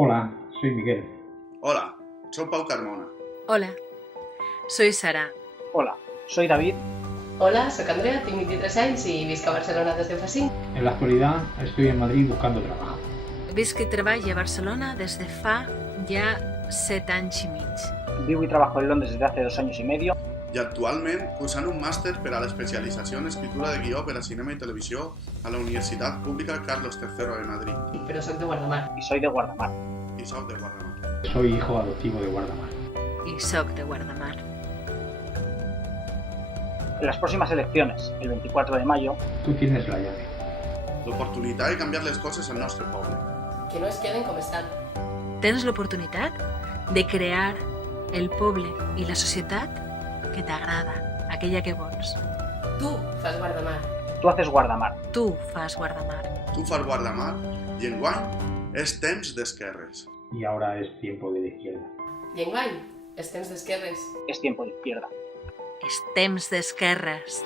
Hola, soy Miguel. Hola, soy Pau Carmona. Hola, soy Sara. Hola, soy David. Hola, soy Andrea, tinc 23 anys i visc a Barcelona des de fa 5. En la actualidad estoy en Madrid buscando trabajo. Visc i treballo a Barcelona des de fa ja 7 anys i mig. Vivo y trabajo en Londres desde hace 2 años y medio. I actualment cursant un màster per a l'especialització en escritura de guió per a cinema i televisió a la Universitat Pública Carlos III de Madrid. Però soc de Guardamar. Y soy de Guardamar. I soc de Guardamar. Soy hijo adoptivo de Guardamar. I soc de Guardamar. En las próximas elecciones, el 24 de mayo, Tú tienes la llave. L'oportunitat de canviar les coses al nostre poble. Que no es queden com estan. Tens l'oportunitat de crear el poble i la societat que t'agrada, aquella que vols. Tu fas Guardamar. tú haces Guardamar. Tu fas Guardamar. Tu fas Guardamar i enguany és temps d'esquerres. Y ahora es tiempo de la izquierda. I enguany, és temps d'esquerres. Es tiempo de izquierda. És temps d'esquerres.